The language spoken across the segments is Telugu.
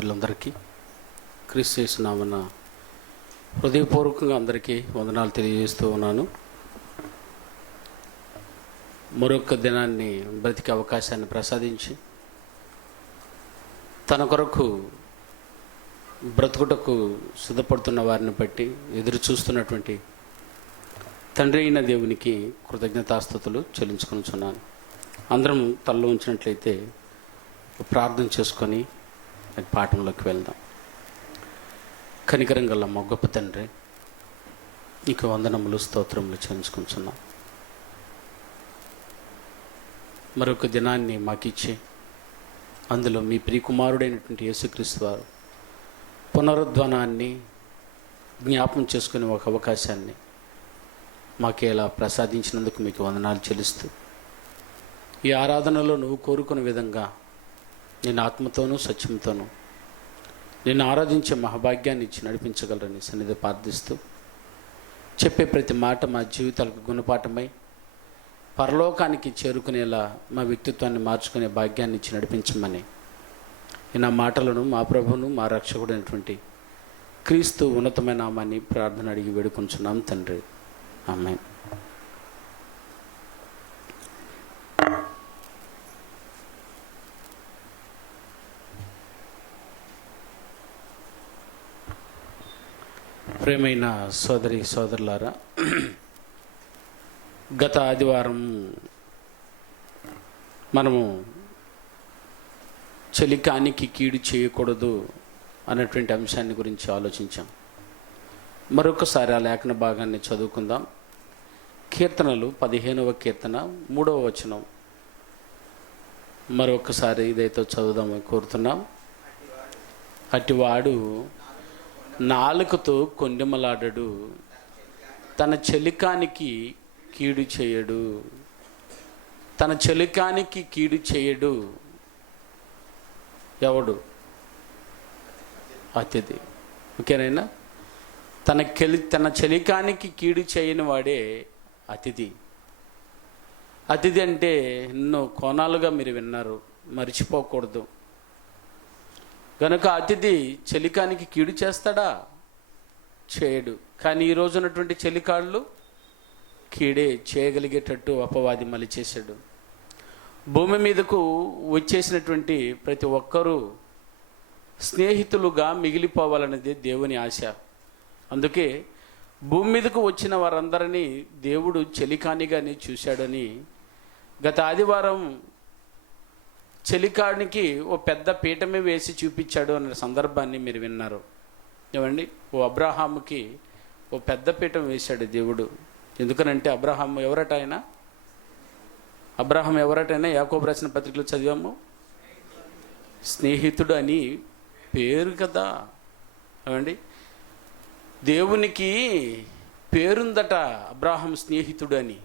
అందరికీ క్రీస్తు యేసు నామమున హృదయపూర్వకంగా అందరికీ వందనాలు తెలియజేస్తూ ఉన్నాను. మరొక దినాన్ని బ్రతికే అవకాశాన్ని ప్రసాదించి తన కొరకు బ్రతుకుటకు సిద్ధపడుతున్న వారిని బట్టి ఎదురు చూస్తున్నటువంటి తండ్రి అయిన దేవునికి కృతజ్ఞతాస్తుతులు చెల్లించుకొనుచున్నాను. అందరం తలలో ఉంచినట్లయితే ప్రార్థన చేసుకొని పాఠంలోకి వెళ్దాం. కనికరం గల మా గొప్ప తండ్రి, నీకు వందనములు స్తోత్రములు చెల్లించుకుంటున్నాం. మరొక దినాన్ని మాకిచ్చి అందులో మీ ప్రియకుమారుడైనటువంటి యేసుక్రీస్తు వారు పునరుద్ధానాన్ని జ్ఞాపం చేసుకునే ఒక అవకాశాన్ని మాకు ఇలా ప్రసాదించినందుకు మీకు వందనాలు చెల్లిస్తూ, ఈ ఆరాధనలో నువ్వు కోరుకునే విధంగా నేను ఆత్మతోనూ సత్యంతోనూ నేను ఆరాధించే మహాభాగ్యాన్ని ఇచ్చి నడిపించగలరని సన్నిధి ప్రార్థిస్తూ, చెప్పే ప్రతి మాట మా జీవితాలకు గుణపాఠమై పరలోకానికి చేరుకునేలా మా వ్యక్తిత్వాన్ని మార్చుకునే భాగ్యాన్ని ఇచ్చి నడిపించమని నా మాటలను మా ప్రభువును మా రక్షకుడైనటువంటి క్రీస్తు ఉన్నతమైన నామాన్ని ప్రార్థన అడిగి వేడుకొంచున్నాం తండ్రి, ఆమేన్. ప్రేమైన సోదరి సోదరులారా, గత ఆదివారం మనము చలికానికి కీడు చేయకూడదు అన్నటువంటి అంశాన్ని గురించి ఆలోచించాం. మరొకసారి ఆ లేఖన భాగాన్ని చదువుకుందాం. కీర్తనలు 15వ కీర్తన 3వ వచనం మరొకసారి ఇదైతే చదువుదామని కోరుతున్నాం. అటివాడు నాలుకతో కొండెమలాడడు, తన చెలికానికి కీడు చేయడు. తన చెలికానికి కీడు చేయడు ఎవడు? అతిథి. ఓకేనైనా? తన చెలికానికి కీడు చేయని వాడే అతిథి. అతిథి అంటే ఎన్నో కోణాలుగా మీరు విన్నారు, మర్చిపోకూడదు. కనుక అతిథి చలికానికి కీడు చేస్తాడా? చేయడు. కానీ ఈరోజు ఉన్నటువంటి చలికాళ్ళు కీడే చేయగలిగేటట్టు అపవాది మలిచేశాడు. భూమి మీదకు వచ్చేసినటువంటి ప్రతి ఒక్కరూ స్నేహితులుగా మిగిలిపోవాలనేది దేవుని ఆశ. అందుకే భూమి మీదకు వచ్చిన వారందరినీ దేవుడు చలికానిగానే చూశాడని గత ఆదివారం చలికానికి ఓ పెద్ద పీఠమే వేసి చూపించాడు అనే సందర్భాన్ని మీరు విన్నారు. ఏమండి? ఓ అబ్రహాముకి ఓ పెద్ద పీఠం వేశాడు దేవుడు. ఎందుకనంటే అబ్రహాం ఎవరట? అబ్రహాం ఎవరటైనా యాకోబు రాసిన పత్రికలు చదివాము, స్నేహితుడు అని పేరు కదా. ఏమండి? దేవునికి పేరుందట అబ్రహాం స్నేహితుడు అని.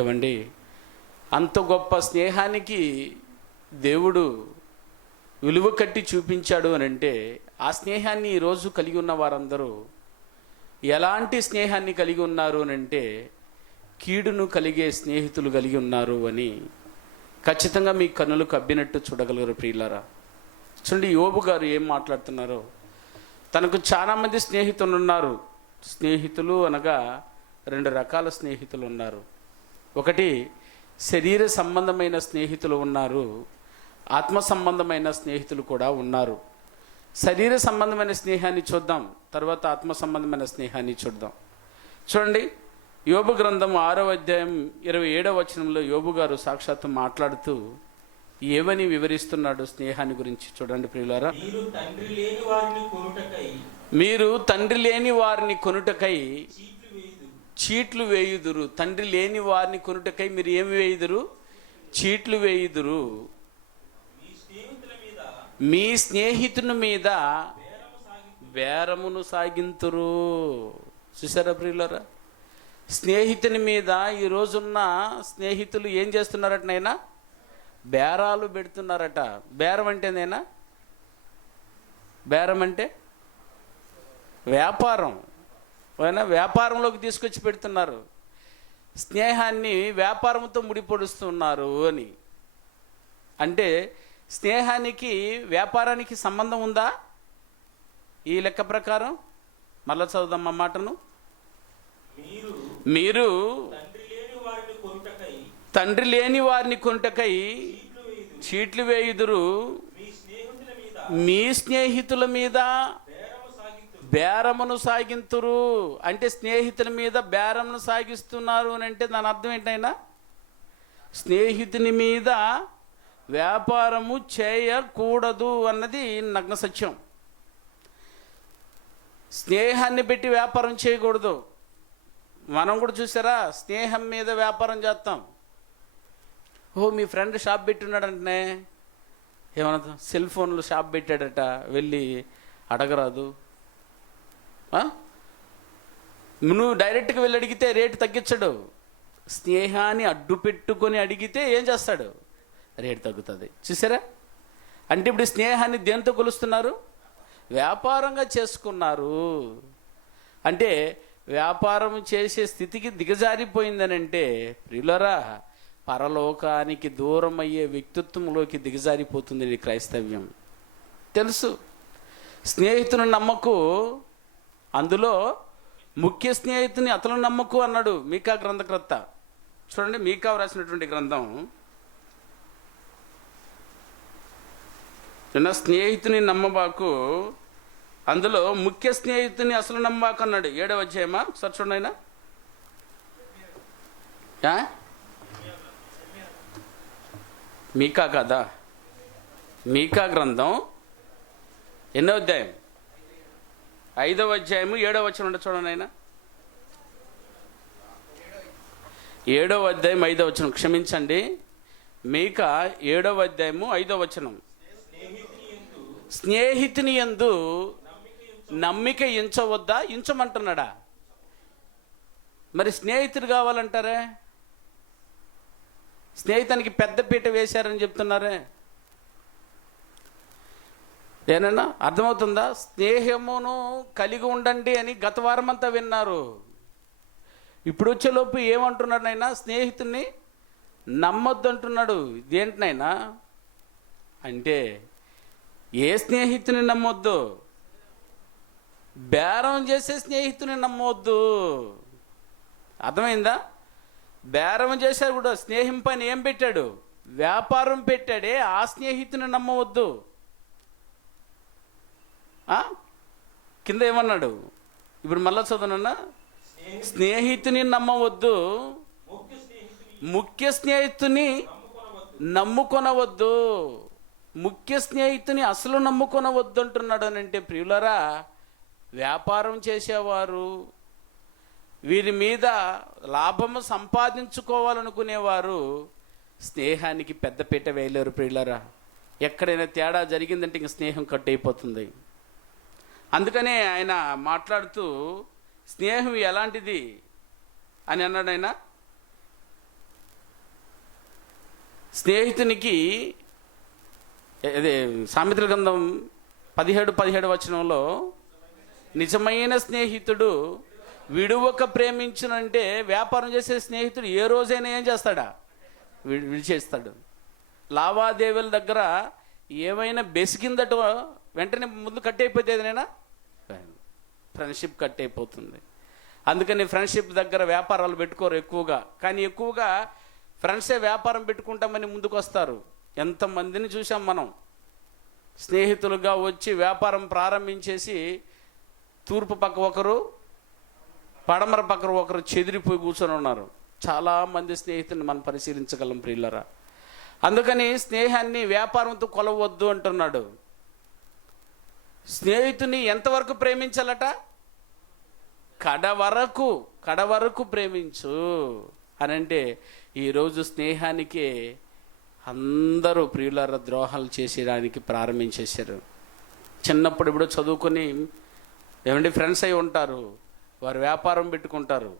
ఏమండి? అంత గొప్ప స్నేహానికి దేవుడు విలువ కట్టి చూపించాడు అని అంటే, ఆ స్నేహాన్ని ఈరోజు కలిగి ఉన్న వారందరూ ఎలాంటి స్నేహాన్ని కలిగి ఉన్నారు అని అంటే, కీడును కలిగే స్నేహితులు కలిగి ఉన్నారు అని ఖచ్చితంగా మీ కన్నులకు అబ్బినట్టు చూడగలరు ప్రియులారా. చూడండి, యోబు గారు ఏం మాట్లాడుతున్నారో. తనకు చాలామంది స్నేహితులు ఉన్నారు. స్నేహితులు అనగా 2 రకాల స్నేహితులు ఉన్నారు. ఒకటి శరీర సంబంధమైన స్నేహితులు ఉన్నారు, ఆత్మ సంబంధమైన స్నేహితులు కూడా ఉన్నారు. శరీర సంబంధమైన స్నేహాన్ని చూద్దాం, తర్వాత ఆత్మ సంబంధమైన స్నేహాన్ని చూద్దాం. చూడండి, యోబు గ్రంథం 6వ అధ్యాయం 27వ వచనంలో యోబు గారు సాక్షాత్తు మాట్లాడుతూ ఏమని వివరిస్తున్నాడు స్నేహాన్ని గురించి చూడండి ప్రియులారా. మీరు తండ్రి లేని వారిని కొనుటకై చీట్లు వేయుదురు. తండ్రి లేని వారిని కొనుటకై మీరు ఏమి వేయుదురు? చీట్లు వేయుదురు. మీ స్నేహితుని మీద బేరమును సాగింతురు. చూసారా ప్రియులారా? స్నేహితుని మీద ఈ రోజున్న స్నేహితులు ఏం చేస్తున్నారట నైనా? బేరాలు పెడుతున్నారట. బేరం అంటేనేనా? బేరం అంటే వ్యాపారం. వ్యాపారంలోకి తీసుకొచ్చి పెడుతున్నారు. స్నేహాన్ని వ్యాపారంతో ముడిపడుస్తున్నారు అని. అంటే స్నేహానికి వ్యాపారానికి సంబంధం ఉందా? ఈ లెక్క ప్రకారం మళ్ళా చదువుదాం ఆ మాటను. మీరు తండ్రి లేని వారిని కొనుటకై చీట్లు వేయుదురు, మీ స్నేహితుల మీద బేరమును సాగింతురు. అంటే స్నేహితుల మీద బేరమును సాగిస్తున్నారు అని అంటే దాని అర్థం ఏంటైనా? స్నేహితుని మీద వ్యాపారము చేయకూడదు అన్నది నగ్న సత్యం. స్నేహాన్ని పెట్టి వ్యాపారం చేయకూడదు. మనం కూడా చూసారా, స్నేహం మీద వ్యాపారం చేస్తాం. మీ ఫ్రెండ్ షాప్ పెట్టున్నాడంటనే, ఏమన్నా సెల్ ఫోన్లు షాప్ పెట్టాడట, వెళ్ళి అడగరాదు? నువ్వు డైరెక్ట్గా వెళ్ళి అడిగితే రేటు తగ్గించడు. స్నేహాన్ని అడ్డు పెట్టుకొని అడిగితే ఏం చేస్తాడు? రేటు తగ్గుతుంది. చూసారా? అంటే ఇప్పుడు స్నేహాన్ని దేంతో కొలుస్తున్నారు? వ్యాపారంగా చేసుకున్నారు. అంటే వ్యాపారం చేసే స్థితికి దిగజారిపోయిందనంటే ప్రియులరా, పరలోకానికి దూరం అయ్యే వ్యక్తిత్వంలోకి దిగజారిపోతుంది ఈ క్రైస్తవ్యం. తెలుసు, స్నేహితుని నమ్మకు, అందులో ముఖ్య స్నేహితుని అతను నమ్మకు అన్నాడు మీకా గ్రంథకర్త. చూడండి, మీకా రాసినటువంటి గ్రంథం, స్నేహితుని నమ్మబాకు, అందులో ముఖ్య స్నేహితుని అసలు నమ్మబాకు అన్నాడు. 7వ అధ్యాయమా ఒకసారి చూడండి. అయినా మీకా కదా, మీకా గ్రంథం ఎన్నో అధ్యాయం? 5వ అధ్యాయము 7వ వచనం చూడండి. అయినా 7వ అధ్యాయం 5వ వచనం, క్షమించండి, మీకా 7వ అధ్యాయము 5వ వచనం. స్నేహితుని యందు నమ్మిక ఎంచవద్దా? ఎంచమంటున్నాడా? మరి స్నేహితుడు కావాలంటారే, స్నేహితునికి పెద్ద పీట వేశారని చెప్తున్నారే. ఏనన్నా అర్థమవుతుందా? స్నేహమును కలిగి ఉండండి అని గత వారం అంతా విన్నారు. ఇప్పుడు వచ్చేలోపు ఏమంటున్నాడు నాయనా? స్నేహితుడిని నమ్మొద్దు అంటున్నాడు. ఇదేంటినైనా అంటే ఏ స్నేహితుని నమ్మొద్దు? బేరం చేసే స్నేహితుని నమ్మవద్దు. అర్థమైందా? బేరం చేశారు కూడా, స్నేహం పైన ఏం పెట్టాడు? వ్యాపారం పెట్టాడే, ఆ స్నేహితుని నమ్మవద్దు. కింద ఏమన్నాడు? ఇప్పుడు మళ్ళా చదవనన్నా, స్నేహితుని నమ్మవద్దు, ముఖ్య స్నేహితుని నమ్ముకొనవద్దు. ముఖ్య స్నేహితుని అసలు నమ్ముకొనవద్దు అంటున్నాడు. అని అంటే ప్రియులరా, వ్యాపారం చేసేవారు, వీరి మీద లాభము సంపాదించుకోవాలనుకునేవారు స్నేహానికి పెద్దపీట వేయలేరు. ప్రియులరా, ఎక్కడైనా తేడా జరిగిందంటే ఇంక స్నేహం కట్ అయిపోతుంది. అందుకనే ఆయన మాట్లాడుతూ స్నేహం ఎలాంటిది అని అన్నాడు. ఆయన స్నేహితునికి అదే సామెతల గ్రంథం 17 వచనంలో, నిజమైన స్నేహితుడు విడువక ప్రేమించునంటే, వ్యాపారం చేసే స్నేహితుడు ఏ రోజైనా ఏం చేస్తాడా? విడిచేస్తాడు. లావాదేవీల దగ్గర ఏమైనా బెసికిందట వెంటనే ముందు కట్ అయిపోతే ఏదైనా ఫ్రెండ్షిప్ కట్ అయిపోతుంది. అందుకని ఫ్రెండ్షిప్ దగ్గర వ్యాపారాలు పెట్టుకోరు ఎక్కువగా. కానీ ఎక్కువగా ఫ్రెండ్సే వ్యాపారం పెట్టుకుంటామని ముందుకు వస్తారు. ఎంతమందిని చూసాం మనం, స్నేహితులుగా వచ్చి వ్యాపారం ప్రారంభించేసి తూర్పు పక్క ఒకరు, పడమర పక్కన ఒకరు చెదిరిపోయి కూర్చొని ఉన్నారు. చాలామంది స్నేహితుల్ని మనం పరిశీలించగలం ప్రియులరా. అందుకని స్నేహాన్ని వ్యాపారంతో కొలవద్దు అంటున్నాడు. స్నేహితుని ఎంతవరకు ప్రేమించాలట? కడవరకు ప్రేమించు అని అంటే, ఈరోజు స్నేహానికి అందరూ ప్రియులారా ద్రోహాలు చేసేయడానికి ప్రారంభించేశారు. చిన్నప్పుడు ఇప్పుడు చదువుకొని ఏమంటే ఫ్రెండ్స్ అయి ఉంటారు, వారు వ్యాపారం పెట్టుకుంటారు,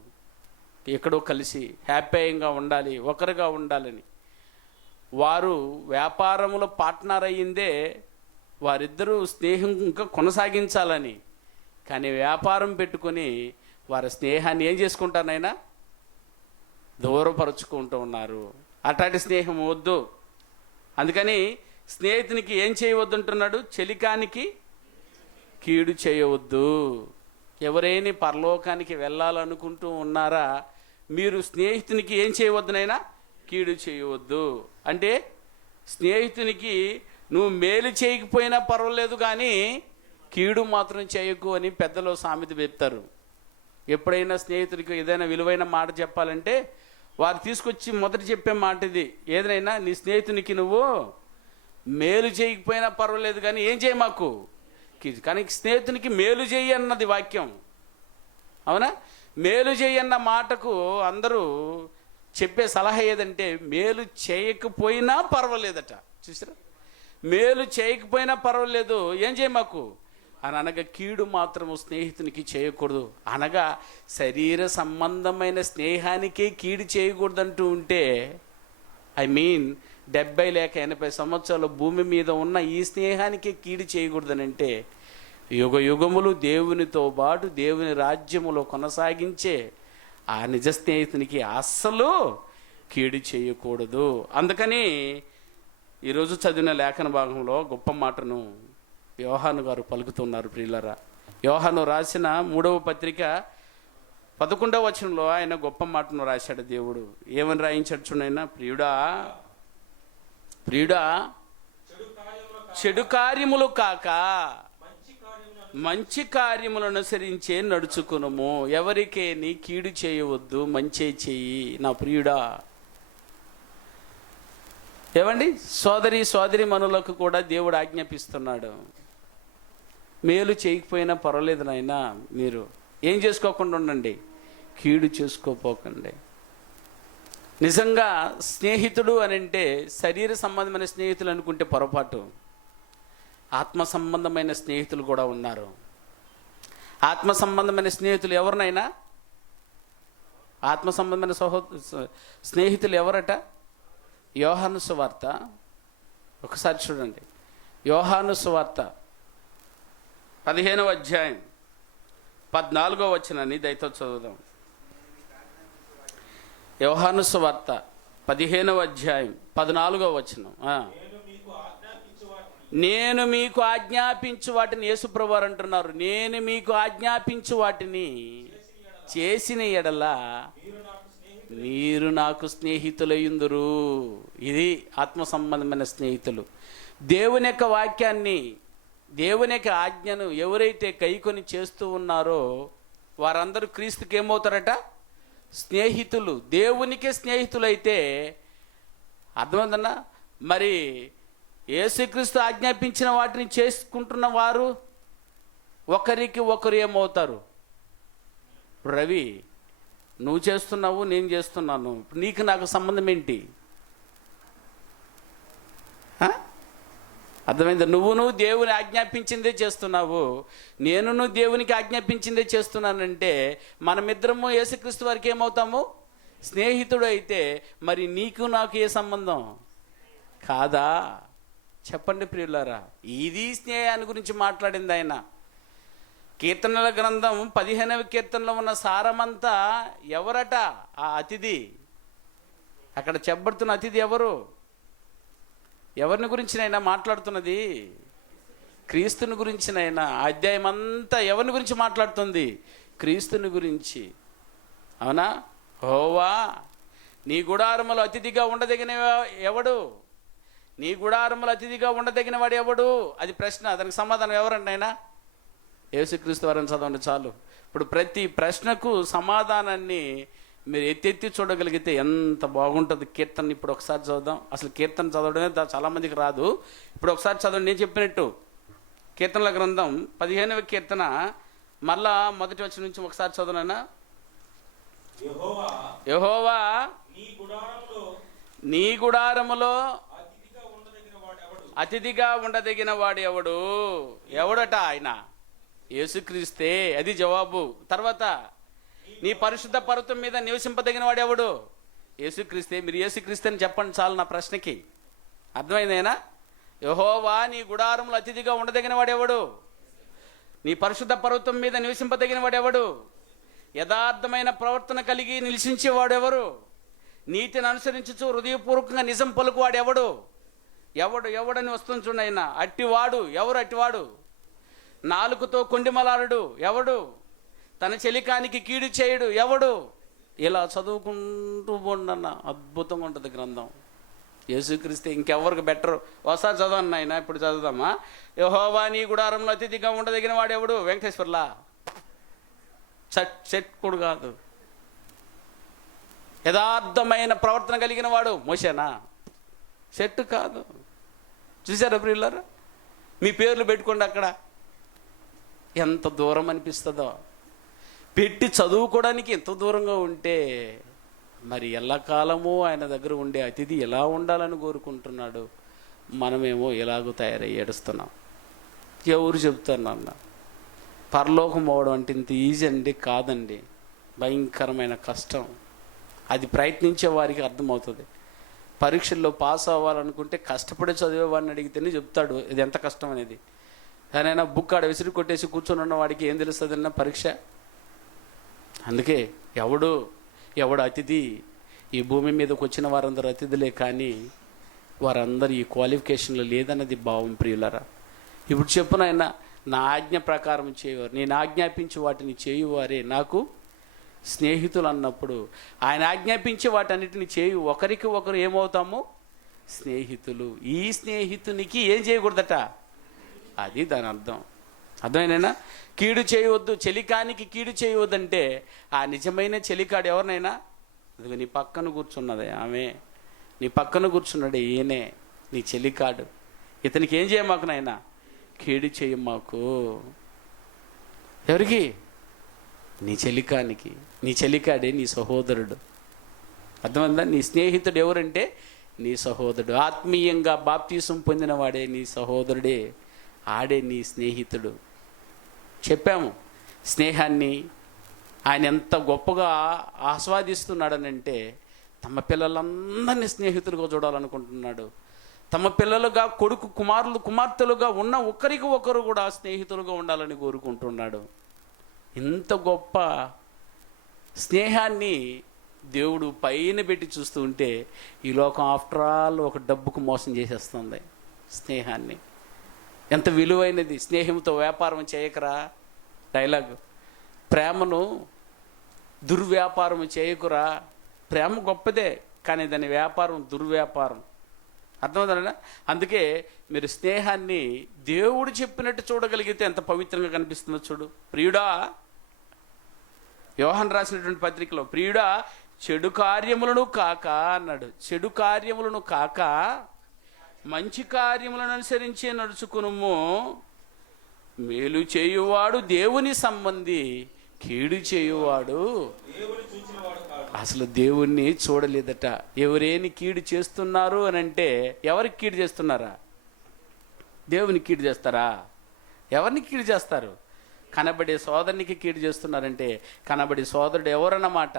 ఎక్కడో కలిసి హ్యాపీగా ఉండాలి, ఒకరుగా ఉండాలని. వారు వ్యాపారంలో పార్ట్నర్ అయ్యిందే వారిద్దరూ స్నేహం ఇంకా కొనసాగించాలని. కానీ వ్యాపారం పెట్టుకొని వారి స్నేహాన్ని ఏం చేసుకుంటారనైనా దూరపరుచుకుంటూ ఉన్నారు. అట్లాంటి స్నేహం వద్దు. అందుకని స్నేహితునికి ఏం చేయవద్దు అంటున్నాడు? చెలికానికి కీడు చేయవద్దు. ఎవరైనా పరలోకానికి వెళ్ళాలనుకుంటూ ఉన్నారా? మీరు స్నేహితునికి ఏం చేయవద్దునైనా? కీడు చేయవద్దు. అంటే స్నేహితునికి నువ్వు మేలు చేయకపోయినా పర్వాలేదు, కానీ కీడు మాత్రం చేయకు అని పెద్దలు సామెత చెప్తారు. ఎప్పుడైనా స్నేహితుడికి ఏదైనా విలువైన మాట చెప్పాలంటే వారు తీసుకొచ్చి మొదట చెప్పే మాట ఇది. ఏదైనా నీ స్నేహితునికి నువ్వు మేలు చేయకపోయినా పర్వాలేదు, కానీ ఏం చేయి మాకు కీడు. కానీ స్నేహితునికి మేలు చేయి అన్నది వాక్యం, అవునా? మేలు చేయి అన్న మాటకు అందరూ చెప్పే సలహా ఏదంటే మేలు చేయకపోయినా పర్వాలేదట. చూసారా? మేలు చేయకపోయినా పర్వాలేదు, ఏం చేయి మాకు అని అనగా కీడు మాత్రము స్నేహితునికి చేయకూడదు. అనగా శరీర సంబంధమైన స్నేహానికే కీడు చేయకూడదంటూ ఉంటే, ఐ మీన్ 70 లేక 80 సంవత్సరాల భూమి మీద ఉన్న ఈ స్నేహానికే కీడు చేయకూడదనంటే, యుగ యుగములు దేవునితో పాటు దేవుని రాజ్యములో కొనసాగించే ఆ నిజ స్నేహితునికి అస్సలు కీడు చేయకూడదు. అందుకని ఈరోజు చదివిన లేఖన భాగంలో గొప్ప మాటను యోహాను గారు పలుకుతున్నారు. ప్రియులరా, యోహాను రాసిన 3వ పత్రిక 11వ వచనంలో ఆయన గొప్ప మాటను రాశాడు. దేవుడు ఏమని రాయించాడు చూడైనా? ప్రియుడా, ప్రియుడా, చెడు కార్యములు కాక మంచి కార్యములను అనుసరించే నడుచుకునుము. ఎవరికే నీ కీడు చేయవద్దు, మంచి చెయ్యి నా ప్రియుడా. ఏమండి, సోదరి మనులకు కూడా దేవుడు ఆజ్ఞాపిస్తున్నాడు. మేలు చేయకపోయినా పర్వాలేదు నాయనా, మీరు ఏం చేసుకోకుండా ఉండండి, కీడు చేసుకోపోకండి. నిజంగా స్నేహితుడు అని అంటే శరీర సంబంధమైన స్నేహితులు అనుకుంటే పొరపాటు. ఆత్మ సంబంధమైన స్నేహితులు కూడా ఉన్నారు. ఆత్మ సంబంధమైన స్నేహితులు ఎవరినైనా, ఆత్మ సంబంధమైన స్నేహితులు ఎవరట? యోహాను సువార్త ఒకసారి చూడండి. యోహాను సువార్త 15వ అధ్యాయం 14వ వచనాన్ని దయతో చదువుదాం. యోహాను సువార్త 15వ అధ్యాయం 14వ వచనం. నేను మీకు ఆజ్ఞాపించు వాటిని, యేసుప్రభు వారు అంటున్నారు, నేను మీకు ఆజ్ఞాపించు వాటిని చేసిన ఎడల మీరు నాకు స్నేహితులయ్యుందురు. ఇది ఆత్మ సంబంధమైన స్నేహితులు. దేవుని యొక్క వాక్యాన్ని, దేవుని యొక్క ఆజ్ఞను ఎవరైతే కైకొని చేస్తూ ఉన్నారో వారందరూ క్రీస్తుకి ఏమవుతారట? స్నేహితులు. దేవునికే స్నేహితులైతే అర్థమైందన్నా? మరి యేసుక్రీస్తు ఆజ్ఞాపించిన వాటిని చేసుకుంటున్న వారు ఒకరికి ఒకరు ఏమవుతారు? రవి, నువ్వు చేస్తున్నావు, నేను చేస్తున్నాను, నీకు నాకు సంబంధం ఏంటి? అర్థమైందా? నువ్వు దేవుని ఆజ్ఞాపించిందే చేస్తున్నావు, నేను దేవునికి ఆజ్ఞాపించిందే చేస్తున్నానంటే మనమిద్దరము యేసుక్రీస్తు వారికి ఏమవుతాము? స్నేహితుడు అయితే మరి నీకు నాకు ఏ సంబంధం? కాదా? చెప్పండి ప్రియులారా. ఇది స్నేహాన్ని గురించి మాట్లాడింది ఆయన. కీర్తనల గ్రంథం 15వ కీర్తనలో ఉన్న సారమంతా ఎవరట? ఆ అతిథి. అక్కడ చెప్పబడుతున్న అతిథి ఎవరు? ఎవరిని గురించినైనా మాట్లాడుతున్నది? క్రీస్తుని గురించినైనా. అధ్యాయం అంతా ఎవరిని గురించి మాట్లాడుతుంది? క్రీస్తుని గురించి. అవునా? యెహోవా నీ గుడారములో అతిథిగా ఉండదగిన ఎవడు? నీ గుడారములో అతిథిగా ఉండదగిన వాడు ఎవడు? అది ప్రశ్న. దానికి సమాధానం ఎవరండి? ఆయన యేసుక్రీస్తు వారిని చదవండి చాలు. ఇప్పుడు ప్రతి ప్రశ్నకు సమాధానాన్ని మీరు ఎత్తి చూడగలిగితే ఎంత బాగుంటుంది. కీర్తన ఇప్పుడు ఒకసారి చదువుదాం. అసలు కీర్తన చదవడమే చాలామందికి రాదు. ఇప్పుడు ఒకసారి చదవండి. నేను చెప్పినట్టు కీర్తనల గ్రంథం 15వ కీర్తన మళ్ళా మొదటి వచనం నుంచి ఒకసారి చదవనైనా. యెహోవా నీ గుడారములో అతిథిగా ఉండదగిన వాడు ఎవడు? ఎవడట? ఆయన యేసుక్రీస్తే. అది జవాబు. తర్వాత నీ పరిశుద్ధ పర్వతం మీద నివసింపదగిన వాడు ఎవడు? యేసుక్రీస్తే. మీరు యేసుక్రీస్తే అని చెప్పండి చాలు నా ప్రశ్నకి. అర్థమైందేనా? యెహోవా నీ గుడారములో అతిథిగా ఉండదగిన వాడు ఎవడు? నీ పరిశుద్ధ పర్వతం మీద నివసింపదగిన వాడు ఎవడు? యథార్థమైన ప్రవర్తన కలిగి నిలిచించేవాడు ఎవరు? నీతిని అనుసరించుచు హృదయపూర్వకంగా నిజం పలుకువాడు ఎవడు? ఎవడని వస్తుంది చూడండి ఆయన. అట్టివాడు ఎవరు? అట్టివాడు నాలుకతో కొండిమలాడు ఎవడు? తన చెలికానికి కీడు చేయడు ఎవడు? ఇలా చదువుకుంటూ పోండన్న, అద్భుతంగా ఉంటుంది గ్రంథం. యేసుక్రీస్తు ఇంకెవరికి బెటర్. ఒకసారి చదవను ఆయన, ఇప్పుడు చదువుదామా. యెహోవా నీ గుడారంలో అతిథిగా ఉండదగిన వాడు ఎవడు? వెంకటేశ్వర్లా చెట్టుకుడు కాదు. యథార్థమైన ప్రవర్తన కలిగిన వాడు మోషేనా? చెట్టు కాదు. చూసారా ప్రియులారా? మీ పేర్లు పెట్టుకోండి అక్కడ. ఎంత దూరం అనిపిస్తుందో. పెట్టి చదువుకోవడానికి ఎంత దూరంగా ఉంటే మరి ఎల్లకాలము ఆయన దగ్గర ఉండే అతిథి ఎలా ఉండాలని కోరుకుంటున్నాడు. మనమేమో ఎలాగో తయారయ్యి ఏడుస్తున్నాం. ఎవరు చెప్తారన్న పరలోకం పోవడం అంటే ఇంత ఈజీ అండి? కాదండి, భయంకరమైన కష్టం. అది ప్రయత్నించే వారికి అర్థమవుతుంది. పరీక్షల్లో పాస్ అవ్వాలనుకుంటే కష్టపడి చదివేవాడిని అడిగితేనే చెప్తాడు ఇది ఎంత కష్టం అనేది. కానీ బుక్ ఆడ విసిరి కొట్టేసి కూర్చొని ఉన్న వాడికి ఏం తెలుస్తుందన్న పరీక్ష. అందుకే ఎవడు అతిథి? ఈ భూమి మీదకి వచ్చిన వారందరూ అతిథులే, కానీ వారందరూ ఈ క్వాలిఫికేషన్లో లేదన్నది భావం ప్రియులరా. ఇప్పుడు చెప్పున ఆయన నా ఆజ్ఞ ప్రకారం చేయవారు, నేను ఆజ్ఞాపించి వాటిని చేయువారే నాకు స్నేహితులు అన్నప్పుడు ఆయన ఆజ్ఞాపించి వాటన్నిటిని చేయు ఒకరికి ఒకరు ఏమవుతాము? స్నేహితులు. ఈ స్నేహితునికి ఏం చేయకూడదట, అది దాని అర్థం. అర్థమైనా? కీడు చేయవద్దు, చెలికానికి కీడు చేయవద్దంటే ఆ నిజమైన చెలికాడు ఎవరినైనా, అది నీ పక్కన కూర్చున్నదే ఆమె, నీ పక్కన కూర్చున్నాడే ఈయనే నీ చెలికాడు. ఇతనికి ఏం చేయమాకు నాయనా, కీడు చేయమాకు. ఎవరికి? నీ చెలికానికి. నీ చెలికాడే నీ సహోదరుడు. అర్థమైందా? నీ స్నేహితుడు ఎవరంటే నీ సహోదరుడు. ఆత్మీయంగా బాప్తీసం పొందినవాడే నీ సహోదరుడే, ఆడే నీ స్నేహితుడు. చెప్పాము స్నేహాన్ని ఆయన ఎంత గొప్పగా ఆస్వాదిస్తున్నాడనంటే తమ పిల్లలందరినీ స్నేహితులుగా చూడాలనుకుంటున్నాడు. తమ పిల్లలుగా కొడుకు కుమార్తెలుగా ఉన్న ఒకరికి ఒకరు కూడా స్నేహితులుగా ఉండాలని కోరుకుంటున్నాడు. ఇంత గొప్ప స్నేహాన్ని దేవుడు పైన పెట్టి చూస్తూ ఉంటే ఈ లోకం ఆఫ్టర్ ఆల్ ఒక డబ్బుకు మోసం చేసేస్తుంది స్నేహాన్ని. ఎంత విలువైనది. స్నేహంతో వ్యాపారం చేయకరా డైలాగ్. ప్రేమను దుర్వ్యాపారం చేయకురా. ప్రేమ గొప్పదే, కానీ దాని వ్యాపారం దుర్వ్యాపారం. అర్థమవుతుందా? అందుకే మీరు స్నేహాన్ని దేవుడు చెప్పినట్టు చూడగలిగితే ఎంత పవిత్రంగా కనిపిస్తుందో చూడు. ప్రియుడా, యోహాను రాసినటువంటి పత్రికలో, ప్రియుడా చెడు కార్యములను కాక అన్నాడు. చెడు కార్యములను కాక మంచి కార్యములను అనుసరించి నడుచుకునుము. మేలు చేయువాడు దేవుని సంబంధి, కీడు చేయువాడు అసలు దేవుణ్ణి చూడలేదట. ఎవరేని కీడు చేస్తున్నారు అని అంటే ఎవరికి కీడు చేస్తున్నారా? దేవుని కీడు చేస్తారా? ఎవరిని కీడు చేస్తారు? కనబడే సోదరునికి కీడు చేస్తున్నారంటే కనబడే సోదరుడు ఎవరన్నమాట.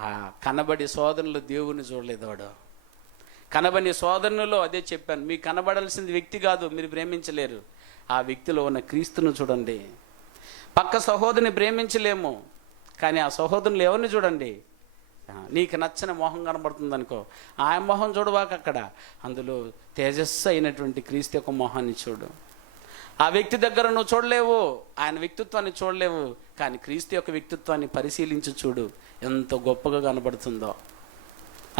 ఆ కనబడే సోదరులు దేవుణ్ణి చూడలేదు వాడు. కనబడి సోదరునిలో అదే చెప్పాను, మీకు కనబడాల్సింది వ్యక్తి కాదు, మీరు ప్రేమించలేరు. ఆ వ్యక్తిలో ఉన్న క్రీస్తును చూడండి. పక్క సహోదరుని ప్రేమించలేము, కానీ ఆ సహోదరులు ఎవరిని చూడండి. నీకు నచ్చిన మొహం కనబడుతుంది అనుకో, ఆ మొహం చూడవాక అక్కడ అందులో తేజస్సు అయినటువంటి క్రీస్తు యొక్క మొహాన్ని చూడు. ఆ వ్యక్తి దగ్గర నువ్వు చూడలేవు, ఆయన వ్యక్తిత్వాన్ని చూడలేవు, కానీ క్రీస్తు యొక్క వ్యక్తిత్వాన్ని పరిశీలించి చూడు, ఎంత గొప్పగా కనబడుతుందో.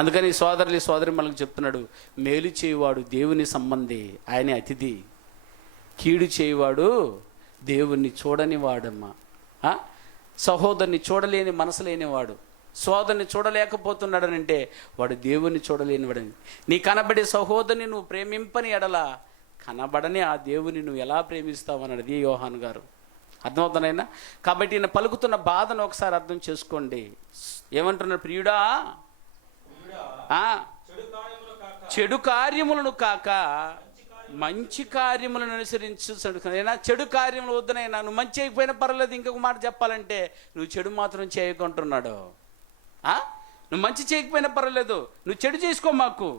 అందుకని సోదరి మనకు చెప్తున్నాడు, మేలు చేయువాడు దేవుని సంబంధి, ఆయనే అతిథి. కీడు చేయువాడు దేవుణ్ణి చూడని వాడమ్మా. సహోదరుని చూడలేని మనసు లేనివాడు, సోదరుని చూడలేకపోతున్నాడనంటే వాడు దేవుణ్ణి చూడలేనివాడని. నీ కనబడే సహోదరుని నువ్వు ప్రేమింపని ఎడల కనబడని ఆ దేవుని నువ్వు ఎలా ప్రేమిస్తావు అన్నది యోహాను గారు. అర్థమవుతానైనా? కాబట్టి ఈయన పలుకుతున్న బాధను ఒకసారి అర్థం చేసుకోండి. ఏమంటున్నాడు? ప్రియుడా చెడు కార్యములను కాక మంచి కార్యములను అనుసరించు. చెడు కార్యములు వద్దునైనా, నువ్వు మంచి చేయకపోయినా పర్వాలేదు. ఇంకొక మాట చెప్పాలంటే నువ్వు చెడు మాత్రం చేయకుంటున్నాడు. నువ్వు మంచి చేయకపోయినా పర్వాలేదు, నువ్వు చెడు చేసుకో మాకు.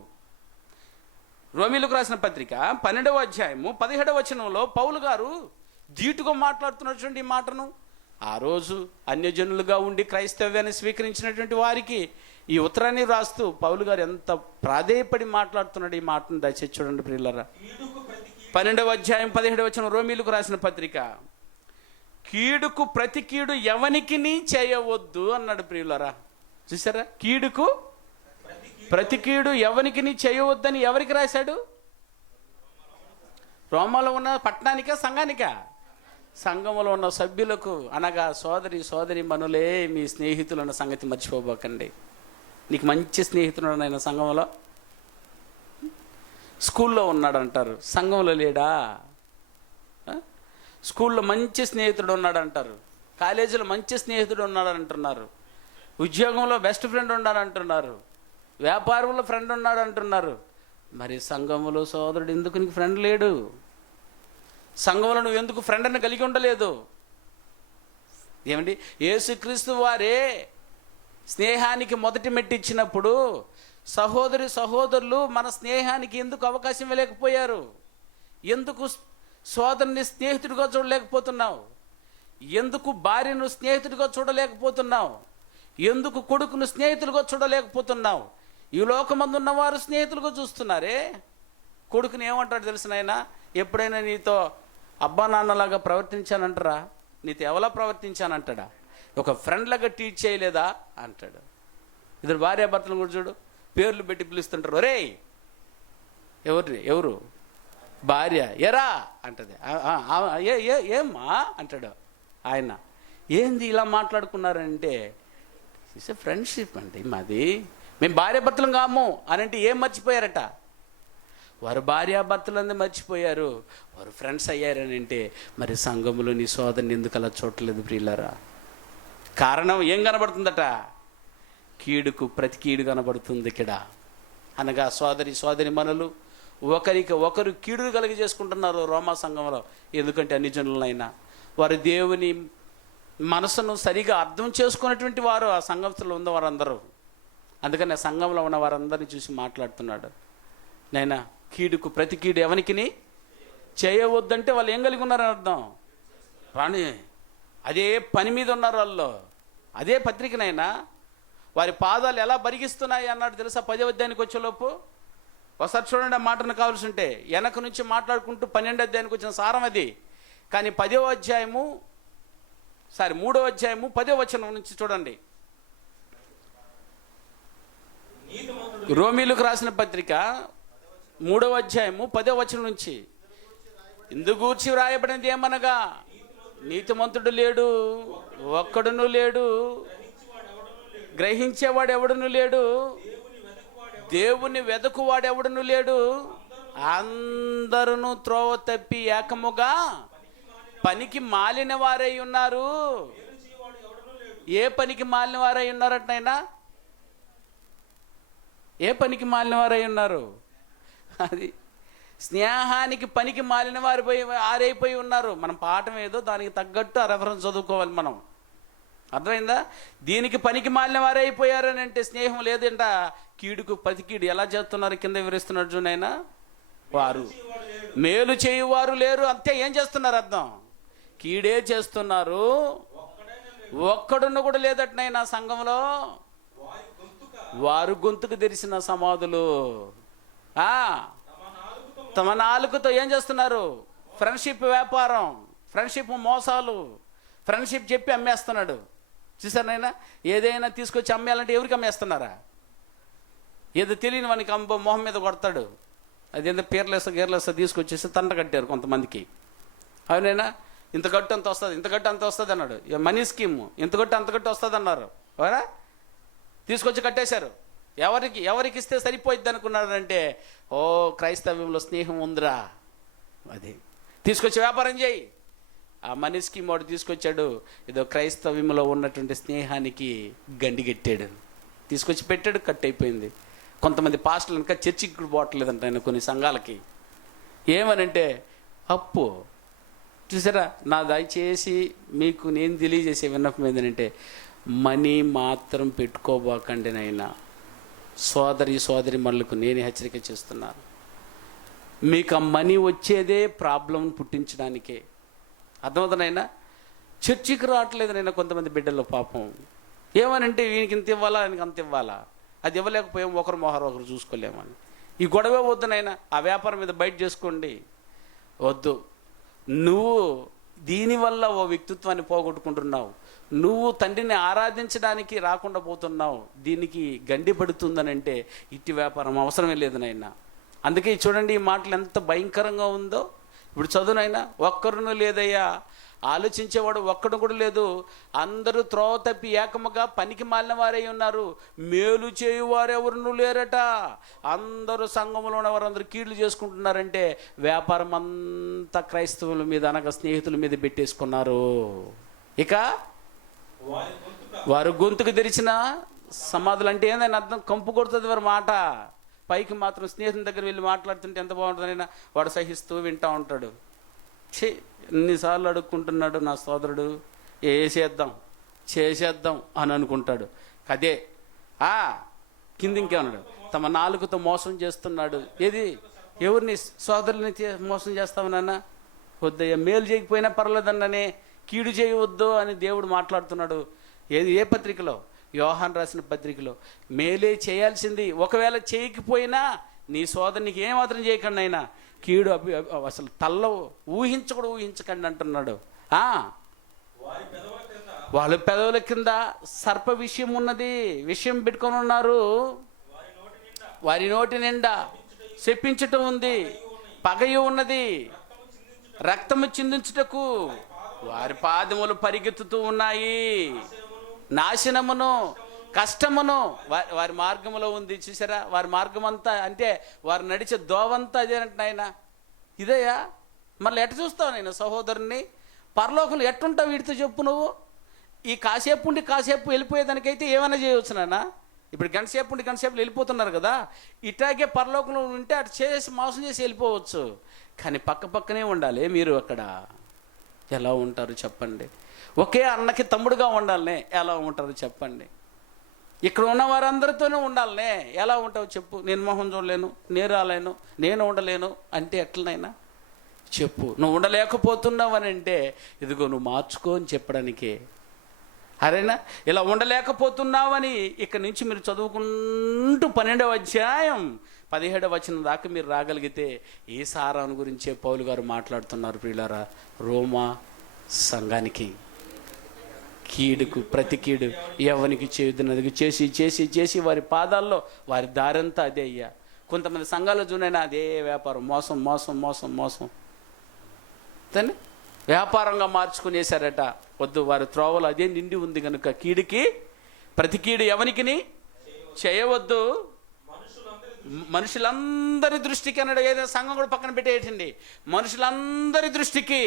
రోమీలకు రాసిన పత్రిక 12వ అధ్యాయము 17వ వచనంలో పౌలు గారు ధీటుగా మాట్లాడుతున్నటువంటి ఈ మాటను ఆ రోజు అన్యజనులుగా ఉండి క్రైస్తవ్యాన్ని స్వీకరించినటువంటి వారికి ఈ ఉత్తరాన్ని రాస్తూ పౌలు గారు ఎంత ప్రాధేయపడి మాట్లాడుతున్నాడు. ఈ మాటను దయచేసి చూడండి ప్రియులారా. 12వ అధ్యాయం 17వ వచనం, రోమీలకు రాసిన పత్రిక. కీడుకు ప్రతి కీడు ఎవనికిని చేయవద్దు అన్నాడు ప్రియులారా. చూసారా, కీడుకు ప్రతి కీడు ఎవనికిని చేయవద్దని ఎవరికి రాశాడు? రోమాలో ఉన్న పట్టణానికా, సంఘానికా? సంఘంలో ఉన్న సభ్యులకు, అనగా సోదరి మనులే మీ స్నేహితులు అన్న సంగతి మర్చిపోబోకండి. నీకు మంచి స్నేహితుడు ఆయన సంఘంలో. స్కూల్లో ఉన్నాడంటారు, సంఘంలో లేడా? స్కూల్లో మంచి స్నేహితుడు ఉన్నాడంటారు, కాలేజీలో మంచి స్నేహితుడు ఉన్నాడంటున్నారు, ఉద్యోగంలో బెస్ట్ ఫ్రెండ్ ఉన్నాడంటున్నారు, వ్యాపారంలో ఫ్రెండ్ ఉన్నాడంటున్నారు. మరి సంఘంలో సోదరుడు ఎందుకు నీకు ఫ్రెండ్ లేడు? సంఘంలో నువ్వు ఎందుకు ఫ్రెండ్ అని కలిగి ఉండలేదు? ఏమండి, యేసుక్రీస్తు వారే స్నేహానికి మొదటి మెట్టిచ్చినప్పుడు సహోదరులు మన స్నేహానికి ఎందుకు అవకాశం ఇవ్వలేకపోయారు? ఎందుకు సోదరుని స్నేహితుడిగా చూడలేకపోతున్నావు? ఎందుకు భార్యను స్నేహితుడిగా చూడలేకపోతున్నావు? ఎందుకు కొడుకును స్నేహితులుగా చూడలేకపోతున్నావు? ఈ లోకమందు ఉన్నవారు స్నేహితులుగా చూస్తున్నారే. కొడుకుని ఏమంటాడు తెలిసిన ఆయన? ఎప్పుడైనా నీతో అబ్బా నాన్నలాగా ప్రవర్తించానంటారా? నీతో ఎవలా ప్రవర్తించానంటాడా? ఒక ఫ్రెండ్ లాగా ట్రీట్ చేయలేదా అంటాడు. ఇద్దరు భార్యాభర్తలను కూడా చూడు, పేర్లు పెట్టి పిలుస్తుంటారు. ఒరే, ఎవరు భార్య, ఎరా అంటది. ఏమ్మా అంటాడు ఆయన. ఏంది ఇలా మాట్లాడుకున్నారంటే, ఫ్రెండ్షిప్ అండి మాది, మేము భార్యాభర్తలం కాము అని అంటే ఏం మర్చిపోయారట? వారు భార్యాభర్తలందరూ మర్చిపోయారు, వారు ఫ్రెండ్స్ అయ్యారని అంటే మరి సంఘములో నీ సోదరుని ఎందుకు అలా చూడలేదు ప్రియులారా? కారణం ఏం కనబడుతుందట? కీడుకు ప్రతి కీడు కనబడుతుంది ఇక్కడ. అనగా సోదరి మనలు ఒకరికి ఒకరు కీడును కలిగి చేసుకుంటున్నారు రోమా సంఘంలో. ఎందుకంటే అన్ని జనులైనా వారు దేవుని మనసును సరిగా అర్థం చేసుకున్నటువంటి వారు ఆ సంఘంలో ఉన్న వారందరూ. అందుకని ఆ సంఘంలో ఉన్న వారందరినీ చూసి మాట్లాడుతున్నాడు. నైనా కీడుకు ప్రతి కీడు ఎవనికిని చేయవద్దంటే వాళ్ళు ఏం కలిగి ఉన్నారని అర్థం. రాని అదే పని మీద ఉన్నారు వాళ్ళు, అదే పత్రికనైనా. వారి పాదాలు ఎలా బరిగిస్తున్నాయి అన్నాడు తెలుసా 10వ అధ్యాయానికి వచ్చేలోపు? ఒకసారి చూడండి ఆ మాటను కావాల్సి ఉంటే. వెనక నుంచి మాట్లాడుకుంటూ 12వ అధ్యాయానికి వచ్చిన సారం అది. కానీ 3వ అధ్యాయము 10వ వచనం నుంచి చూడండి. రోమీలకు రాసిన పత్రిక 3వ అధ్యాయము 10వ వచనం నుంచి. ఇందుగూర్చి వ్రాయబడినది ఏమనగా, నీతిమంతుడు లేడు, ఒక్కడును లేడు, గ్రహించేవాడు ఎవడును లేడు, దేవుని వెదకువాడు ఎవడును లేడు, అందరూ త్రోవ తప్పి ఏకముగా పనికి మాలిన వారై ఉన్నారు. ఏ పనికి మాలిన వారై ఉన్నారటైనా? ఏ పనికి మాలిన వారై ఉన్నారు? అది స్నేహానికి పనికి మాలిన వారు ఆరైపోయి ఉన్నారు. మనం పాఠం ఏదో దానికి తగ్గట్టు ఆ రెఫరెన్స్ చదువుకోవాలి మనం. అర్థమైందా? దీనికి పనికి మాలిన వారే అయిపోయారని అంటే స్నేహం లేదంట. కీడుకు ప్రతి కీడు ఎలా చేస్తున్నారు కింద వివరిస్తున్నాడు చూనైనా. వారు మేలు చేయువారు లేరు, అంతే. ఏం చేస్తున్నారు అర్థం? కీడే చేస్తున్నారు. ఒక్కడున్న కూడా లేదటనైనా సంఘంలో. వారు గొంతుకు తెరిసిన సమాధులు. తమ నాలుకతో ఏం చేస్తున్నారు? ఫ్రెండ్షిప్ వ్యాపారం, ఫ్రెండ్షిప్ మోసాలు, ఫ్రెండ్షిప్ చెప్పి అమ్మేస్తున్నాడు. చూసారనైనా? ఏదైనా తీసుకొచ్చి అమ్మేయాలంటే ఎవరికి అమ్మేస్తున్నారా? ఏదో తెలియని వానికి మొహం మీద కొడతాడు. అదేందో గేర్లేస్తా తీసుకొచ్చేసి తంట కట్టారు కొంతమందికి. అవునైనా? ఇంత గట్టు అంత వస్తుంది, ఇంత గట్టు అంత వస్తుంది అన్నాడు. మనీ స్కీమ్, ఇంత గట్టు అంత గట్టు వస్తుంది అన్నారు. అవునా? తీసుకొచ్చి కట్టేశారు. ఎవరికి ఇస్తే సరిపోయిద్ది అనుకున్నారంటే, ఓ క్రైస్తవ్యంలో స్నేహం ఉందిరా, అది తీసుకొచ్చి వ్యాపారం చేయి. ఆ మనీ స్కీమ్ వాడు తీసుకొచ్చాడు, ఏదో క్రైస్తవ్యంలో ఉన్నటువంటి స్నేహానికి గండిగట్టాడు, తీసుకొచ్చి పెట్టాడు, కట్ అయిపోయింది. కొంతమంది పాస్టర్లు ఇంకా చర్చికి కూడా పోవట్లేదంట ఆయన కొన్ని సంఘాలకి. ఏమనంటే అప్పు. చూసారా? నా దయచేసి మీకు నేను తెలియజేసే విన్నపం ఏంటంటే, మనీ మాత్రం పెట్టుకోబోకండి నైనా. సోదరి మనులకు నేను హెచ్చరిక చేస్తున్నాను. మీకు ఆ మనీ వచ్చేదే ప్రాబ్లం పుట్టించడానికే. అర్థమవుతానైనా? చర్చికి రావట్లేదు నేను కొంతమంది బిడ్డలు పాపం. ఏమనంటే వీనికి ఇంత ఇవ్వాలా, ఆయనకి అంత ఇవ్వాలా, అది ఇవ్వలేకపోయాం, ఒకరు మొహరు ఒకరు చూసుకోలేమని. ఈ గొడవే వద్దు నాయనా, ఆ వ్యాపారం మీద బయట చేసుకోండి. వద్దు, నువ్వు దీనివల్ల ఓ వ్యక్తిత్వాన్ని పోగొట్టుకుంటున్నావు, నువ్వు తండ్రిని ఆరాధించడానికి రాకుండా పోతున్నావు, దీనికి గండి పడుతుందని అంటే ఇట్టి వ్యాపారం అవసరమే లేదు నాయనా. అందుకే చూడండి ఈ మాటలు ఎంత భయంకరంగా ఉందో. ఇప్పుడు చదువునైనా ఒక్కరును లేదయ్యా, ఆలోచించేవాడు ఒక్కడు కూడా లేదు, అందరూ త్రోవ తప్పి ఏకముగా పనికి మాలిన వారై ఉన్నారు, మేలు చేయువారెవరును లేరట. అందరూ సంఘంలో ఉన్నవారందరూ కీళ్లు చేసుకుంటున్నారంటే వ్యాపారం అంతా క్రైస్తవుల మీద అనగా స్నేహితుల మీద పెట్టేసుకున్నారు. ఇక వారు గొంతుకు తెరిచిన సమాధులు అంటే ఏందని అర్థం, కంపు కొడుతుంది వారి మాట. పైకి మాత్రం స్నేహితుని దగ్గర వెళ్ళి మాట్లాడుతుంటే ఎంత బాగుంటుందైనా వాడు సహిస్తూ వింటూ ఉంటాడు. ఎన్నిసార్లు అడుక్కుంటున్నాడు నా సోదరుడు, చేసేద్దాం అని అనుకుంటాడు. అదే కింద ఇంకేమన్నాడు, తమ నాలుకతో మోసం చేస్తున్నాడు. ఏది, ఎవరిని? సోదరుని మోసం చేస్తామన్నా వద్దయ్యా, మేలు చేయకపోయినా పర్లేదన్ననే, కీడు చేయవద్దు అని దేవుడు మాట్లాడుతున్నాడు. ఏది, ఏ పత్రికలో? యోహాను రాసిన పత్రికలో. మేలే చేయాల్సింది, ఒకవేళ చేయకపోయినా నీ సోదరునికి ఏమాత్రం చేయకండి అయినా, కీడు అసలు తల్ల ఊహించకండి అంటున్నాడు. వాళ్ళ పెదవుల కింద సర్ప విషయం ఉన్నది, విషయం పెట్టుకొని ఉన్నారు. వారి నోటి నిండా చెప్పించటం ఉంది, పగయు ఉన్నది, రక్తము చిందించుటకు వారి పాదములు పరిగెత్తుతూ ఉన్నాయి. నాశనమును కష్టమును వారి మార్గంలో ఉంది. చూసారా, వారి మార్గం అంతా అంటే వారు నడిచే దోవంతా అదేనంట ఆయన. ఇదయ్యా, మళ్ళీ ఎట్ట చూస్తావు నేను సహోదరుని? పరలోకంలో ఎట్టుంటావు వీడితో చెప్పు నువ్వు? ఈ కాసేపు ఉండి కాసేపు వెళ్ళిపోయేదానికైతే ఏమైనా చేయవచ్చు నాన్న. ఇప్పుడు గంటసేపు ఉండి గంటసేపు వెళ్ళిపోతున్నారు కదా, ఇట్లాగే పరలోకంలో ఉంటే అటు చేసి మోసం చేసి వెళ్ళిపోవచ్చు. కానీ పక్కనే ఉండాలి. మీరు అక్కడ ఎలా ఉంటారు చెప్పండి? ఒకే అన్నకి తమ్ముడుగా ఉండాలనే, ఎలా ఉంటారు చెప్పండి? ఇక్కడ ఉన్న వారందరితోనే ఉండాలనే, ఎలా ఉంటావు చెప్పు? నేను మొహం చూడలేను, నేను రాలేను, నేను ఉండలేను అంటే ఎట్లనైనా చెప్పు. నువ్వు ఉండలేకపోతున్నావు అని అంటే ఇదిగో నువ్వు మార్చుకో అని చెప్పడానికే. అరేనా, ఇలా ఉండలేకపోతున్నావని ఇక్కడి నుంచి మీరు చదువుకుంటూ 12వ అధ్యాయం 17వ వచనం దాకా మీరు రాగలిగితే ఈ సారాన్ని గురించే పౌలు గారు మాట్లాడుతున్నారు. ప్రియులారా, రోమా సంఘానికి కీడుకు ప్రతి కీడు ఎవరికి చేయదున్నది చేసి చేసి చేసి వారి పాదాల్లో వారి దారంతా అదే అయ్యా. కొంతమంది సంఘాలు చూడైనా అదే వ్యాపారం, మోసం మోసం మోసం మోసం దాన్ని వ్యాపారంగా మార్చుకునేశారట. వద్దు, వారి త్రోవలు అదే నిండి ఉంది కనుక కీడుకి ప్రతి కీడు ఎవరికి చేయవద్దు. మనుషులందరి దృష్టికి అన్నాడు. ఏదైనా సంఘం కూడా పక్కన పెట్టేయటండి. మనుషులందరి దృష్టికి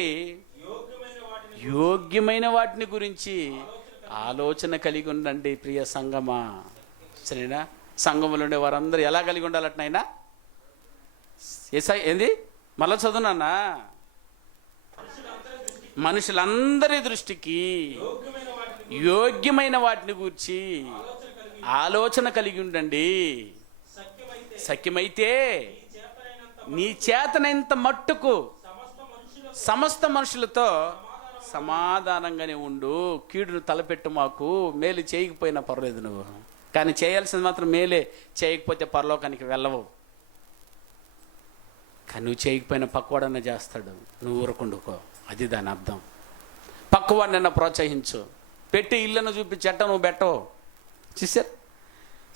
యోగ్యమైన వాటిని గురించి ఆలోచన కలిగి ఉండండి ప్రియ సంఘమా. సరేనా? సంఘంలో ఉండే వారందరూ ఎలా కలిగి ఉండాలటనైనా ఏంది మళ్ళా చదువునా? మనుషులందరి దృష్టికి యోగ్యమైన వాటిని గురించి ఆలోచన కలిగి ఉండండి. సఖ్యమైతే నీ చేతనంత మట్టుకు సమస్త మనుషులతో సమాధానంగానే ఉండు. కీడును తలపెట్టు మాకు, మేలు చేయకపోయినా పర్లేదు నువ్వు, కానీ చేయాల్సింది మాత్రం మేలే. చేయకపోతే పరలోకానికి వెళ్ళవు. కానీ నువ్వు చేయకపోయినా పక్కవాడన్నా చేస్తాడు, నువ్వు ఊరకుండుకో. అది దాని అర్థం. పక్కవాడినన్నా ప్రోత్సహించు. పెట్టి ఇళ్ళను చూపించి ఎట్ట నువ్వు పెట్టవు. చూసారు,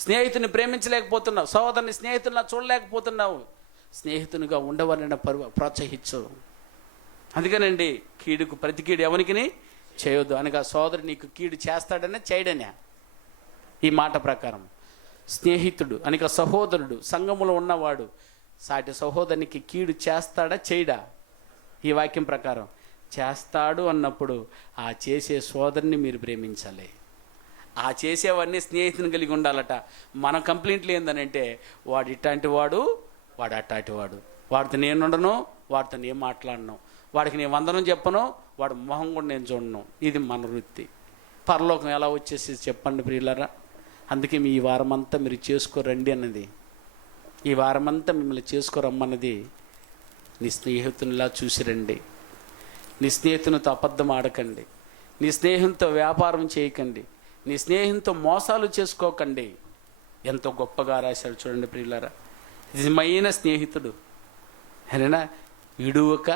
స్నేహితుని ప్రేమించలేకపోతున్నావు, సహోదరుని స్నేహితున్నా చూడలేకపోతున్నావు, స్నేహితునిగా ఉండవాలన్నా ప్రోత్సహించు. అందుకనండి కీడుకు ప్రతి కీడు ఎవరికి చేయొద్దు అనగా సోదరుడు నీకు కీడు చేస్తాడనే చేయడనే. ఈ మాట ప్రకారం స్నేహితుడు అనగా సహోదరుడు, సంఘములో ఉన్నవాడు సాటి సహోదరునికి కీడు చేస్తాడా చేయడా? ఈ వాక్యం ప్రకారం చేస్తాడు అన్నప్పుడు ఆ చేసే సోదరుని మీరు ప్రేమించాలి. ఆ చేసేవాడిని స్నేహితుని కలిగి ఉండాలట. మన కంప్లైంట్లు ఏందనంటే వాడు ఇట్లాంటి వాడు, వాడు అట్లాంటి వాడు, వాడితో నేను ఉండను, వాడితో నేను మాట్లాడను, వాడికి నేను వందనం చెప్పను, వాడు మొహం కూడా నేను చూడను. ఇది మన వృత్తి. పరలోకం ఎలా వచ్చేసి చెప్పండి ప్రియులారా? అందుకే ఈ వారమంతా మీరు చేసుకోరండి అన్నది. ఈ వారమంతా మిమ్మల్ని చేసుకోరమ్మన్నది. నీ స్నేహితునిలా చూసి రండి. నీ స్నేహితునితో అబద్ధం ఆడకండి. నీ స్నేహంతో వ్యాపారం చేయకండి, నీ స్నేహంతో మోసాలు చేసుకోకండి. ఎంతో గొప్పగా రాశాడు చూడండి ప్రియులారా. నిజమైన స్నేహితుడు అయినా విడువక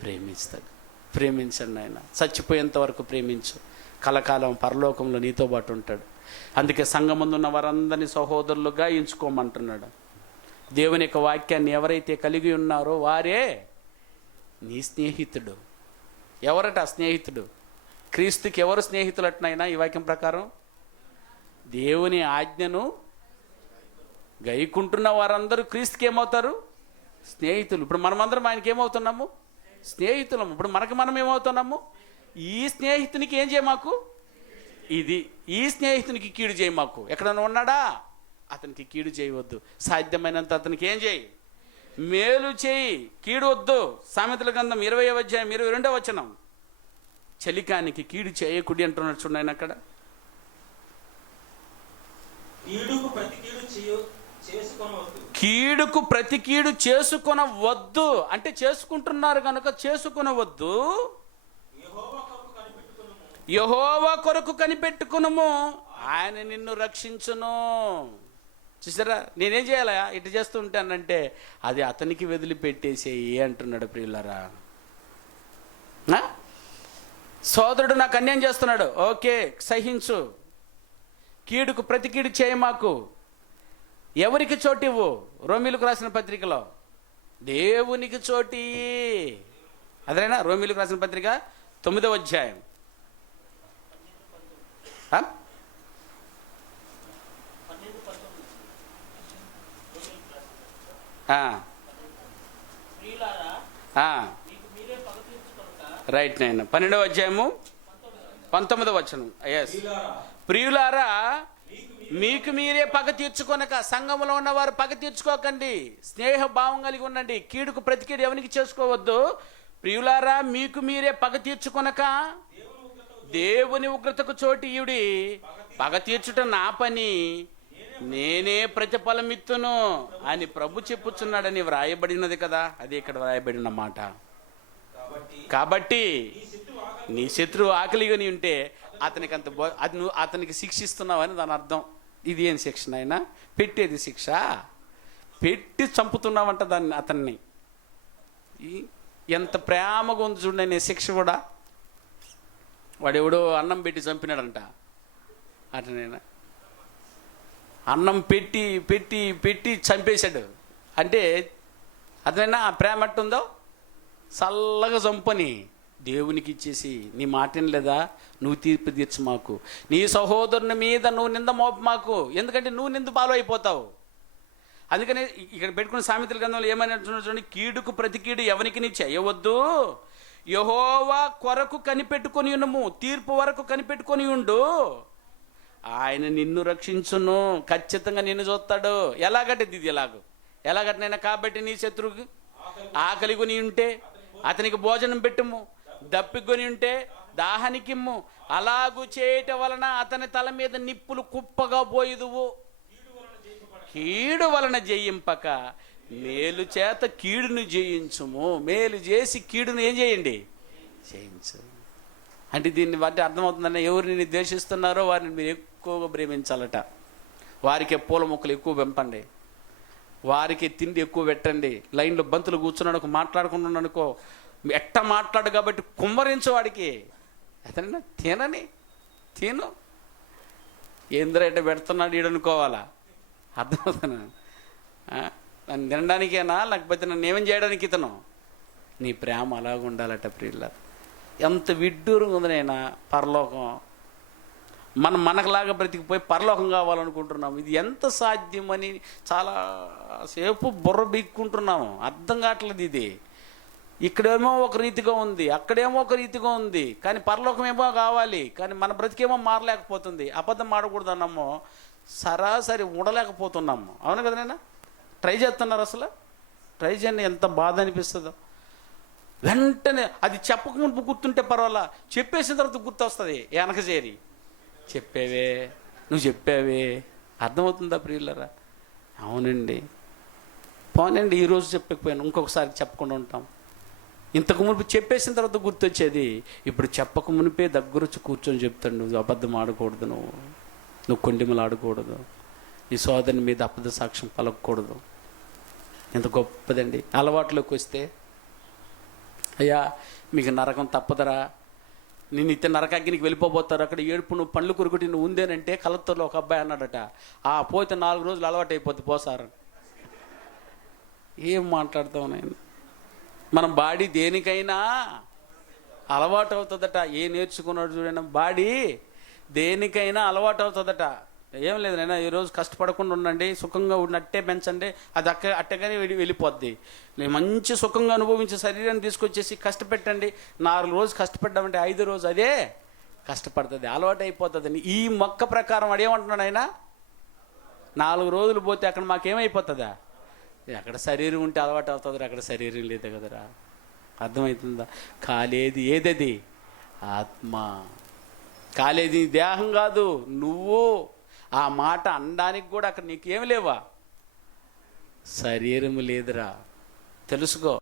ప్రేమిస్తాడు. ప్రేమించండి ఆయన, చచ్చిపోయేంత వరకు ప్రేమించు, కలకాలం పరలోకంలో నీతో పాటు ఉంటాడు. అందుకే సంఘమందు ఉన్న వారందరినీ సహోదరులుగా ఎంచుకోమంటున్నాడు. దేవుని యొక్క వాక్యాన్ని ఎవరైతే కలిగి ఉన్నారో వారే నీ స్నేహితుడు. ఎవరట స్నేహితుడు? క్రీస్తుకి ఎవరు స్నేహితులు అట్నైనా ఈ వాక్యం ప్రకారం? దేవుని ఆజ్ఞను గైకుంటున్న వారందరూ క్రీస్తుకి ఏమవుతారు? స్నేహితులు. ఇప్పుడు మనమందరం ఆయనకి ఏమవుతున్నాము? స్నేహితులం. ఇప్పుడు మనం ఏమవుతున్నాము? ఈ స్నేహితునికి ఏం చేయమాకు, ఇది ఈ స్నేహితునికి కీడు చేయమాకు. ఎక్కడన్నా ఉన్నాడా? అతనికి కీడు చేయవద్దు. సాధ్యమైనంత అతనికి ఏం చేయి? మేలు చేయి, కీడు వద్దు. సామెతల గ్రంథం 20వ అధ్యాయం 22వ వచనం. చలికానికి కీడు చేయకుడి అంటున్నాడు చూడండి అక్కడ. కీడుకు ప్రతి కీడు చేసుకొనవద్దు అంటే చేసుకుంటున్నారు కనుక చేసుకొనవద్దు. యెహోవా కొరకు కనిపెట్టుకునుము, ఆయన నిన్ను రక్షించును. చూసారా, నేనేం చేయాలా ఇటు చేస్తూ ఉంటానంటే అది అతనికి వదిలిపెట్టేసేయి అంటున్నాడు ప్రియులారా. సోదరుడు నాకు అన్యాయం చేస్తున్నాడు, ఓకే సహించు. కీడుకు ప్రతి కీడు చేయమాకు. ఎవరికి చోటివ్వు? రోమీలకు రాసిన పత్రికలో దేవునికి చోటి. అదేనా రోమీలకు రాసిన పత్రిక 9వ అధ్యాయం. రైట్ నాయన 12వ అధ్యాయము 19వ వచనం. ఎస్, ప్రియులారా మీకు మీరే పగ తీర్చుకొనక. సంఘములో ఉన్నవారు పగ తీర్చుకోకండి, స్నేహ భావం కలిగి ఉండండి. కీడుకు ప్రతి కీడు ఎవరికి చేసుకోవద్దు. ప్రియులారా మీకు మీరే పగ తీర్చుకొనక దేవుని ఉగ్రతకు చోటు ఇయుడి. పగ తీర్చుట నా పని, నేనే ప్రతిఫలం ఇత్తును అని ప్రభు చెప్పుచున్నాడని వ్రాయబడినది కదా. అది ఇక్కడ వ్రాయబడిన మాట. కాబట్టి నీ శత్రువు ఆకలిగని ఉంటే అతనికి అది నువ్వు అతనికి శిక్షిస్తున్నావని దాని అర్థం. ఇది ఏం శిక్ష అయినా? పెట్టేది శిక్ష, పెట్టి చంపుతున్నావంట దాన్ని, అతన్ని. ఎంత ప్రేమగా ఉంది చూడండి శిక్ష కూడా. వాడెవడో అన్నం పెట్టి చంపినాడంట. అతనైనా అన్నం పెట్టి పెట్టి పెట్టి చంపేశాడు అంటే అతనైనా ఆ ప్రేమ అట్టుందో చల్లగా చంపని దేవునికి ఇచ్చేసి, నీ మాటని లేదా, నువ్వు తీర్పు తీర్చు మాకు, నీ సహోదరుని మీద నువ్వు నింద మోప మాకు, ఎందుకంటే నువ్వు నింద పాలు అయిపోతావు. అందుకని ఇక్కడ పెట్టుకున్న సామెతల గ్రంథంలో ఏమని అంటున్నాడు చూడండి, కీడుకు ప్రతి కీడు ఎవరికి నీ చేయవద్దు, యెహోవా కొరకు కనిపెట్టుకొని ఉండము, తీర్పు వరకు కనిపెట్టుకొని ఉండు, ఆయన నిన్ను రక్షించును, ఖచ్చితంగా నిన్ను చూస్తాడు. ఎలాగంటే ఇది ఎలాగట్టనైనా. కాబట్టి నీ శత్రువుకి ఆకలి కొని ఉంటే అతనికి భోజనం పెట్టుము, దప్పికొని ఉంటే దాహానికిమ్ము, అలాగూ చేయటం వలన అతని తల మీద నిప్పులు కుప్పగా పోయిదువు. కీడు వలన జయింపక మేలు చేత కీడును జయించుము. మేలు చేసి కీడును ఏం చేయండి? జయించు. అంటే దీన్ని బట్టి అర్థమవుతుందన్న, ఎవరిని ద్వేషిస్తున్నారో వారిని మీరు ఎక్కువగా ప్రేమించాలట. వారికి పూల మొక్కలు ఎక్కువ పెంపండి, వారికి తిండి ఎక్కువ పెట్టండి. లైన్లో బంతులు కూర్చున్నాడు మాట్లాడుకుంటున్నాను అనుకో, ఎట్ట మాట్లాడు కాబట్టి కుమ్మరించు వాడికి. అతనైనా తిను, ఏంద్ర ఎట్ట పెడుతున్నాడు ఈడనుకోవాలా. అర్థమవుతున్నా? నన్ను తినడానికేనా లేకపోతే నన్ను ఏమేం చేయడానికి ఇతను? నీ ప్రేమ అలాగ ఉండాలట ప్రియుల. ఎంత విడ్డూరంగా ఉందనైనా పరలోకం. మనకులాగా బ్రతికిపోయి పరలోకం కావాలనుకుంటున్నాము. ఇది ఎంత సాధ్యమని చాలాసేపు బుర్ర బిక్కుంటున్నాము, అర్థం కావట్లేదు. ఇది ఇక్కడేమో ఒక రీతిగా ఉంది, అక్కడేమో ఒక రీతిగా ఉంది, కానీ పరలోకం ఏమో కావాలి, కానీ మన బ్రతికేమో మారలేకపోతుంది. అబద్ధం ఆడకూడదన్నామో సరాసరి ఉండలేకపోతున్నాము. అవును కదా నైనా? ట్రై చేస్తున్నారు, అసలు ట్రై చేయండి. ఎంత బాధ అనిపిస్తుందో. వెంటనే అది చెప్పకముందు గుర్తుంటే పర్వాలా, చెప్పేసిన తర్వాత గుర్తు వస్తుంది. వెనక చేరి చెప్పేవే, నువ్వు చెప్పావే. అర్థమవుతుందా ప్రియులరా? అవునండి, పోనండి ఈరోజు చెప్పకపోయాను, ఇంకొకసారి చెప్పకుండా ఉంటాం. ఇంతకు మునుపు చెప్పేసిన తర్వాత గుర్తొచ్చేది, ఇప్పుడు చెప్పక మునిపే దగ్గరొచ్చి కూర్చొని చెప్తాడు, నువ్వు అబద్ధం ఆడకూడదు, నువ్వు కొండిమలు ఆడకూడదు, నీ సోదరుని మీద అబద్ధ సాక్ష్యం పలకూడదు. ఎంత గొప్పదండి. అలవాట్లోకి వస్తే, అయ్యా మీకు నరకం తప్పదరా, నేను ఇతర నరకాగ్నికి వెళ్ళిపోతారు, అక్కడ ఏడుపు నువ్వు పండ్లు కొరుకుటి నువ్వు ఉందేనంటే కలత్తూరులో ఒక అబ్బాయి అన్నాడట, పోతే 4 రోజులు అలవాటు అయిపోద్ది పోసారు. ఏం మాట్లాడతావు నేను? మన బాడీ దేనికైనా అలవాటు అవుతుందట. ఏ నేర్చుకున్నాడు చూడండి, బాడీ దేనికైనా అలవాటు అవుతుందట. ఏం లేదు నైనా, ఈరోజు కష్టపడకుండా ఉండండి, సుఖంగా ఉన్నట్టే పెంచండి, అది అట్టగానే వెళ్ళిపోద్ది. నేను మంచి సుఖంగా అనుభవించే శరీరాన్ని తీసుకొచ్చేసి కష్టపెట్టండి, 4 రోజులు కష్టపడ్డామంటే 5వ రోజు అదే కష్టపడుతుంది, అలవాటు అయిపోతుంది. ఈ మొక్క ప్రకారం అడేమంటున్నాడు ఆయన, 4 రోజులు పోతే అక్కడ మాకేమైపోతుందా? అక్కడ శరీరం ఉంటే అలవాటు అవుతుంది, అక్కడ శరీరం లేదు కదరా. అర్థమవుతుందా? కాలేది ఏదది? ఆత్మ. కాలేది దేహం కాదు, నువ్వు. ఆ మాట అనడానికి కూడా అక్కడ నీకేమి లేవా? శరీరము లేదురా, తెలుసుకో.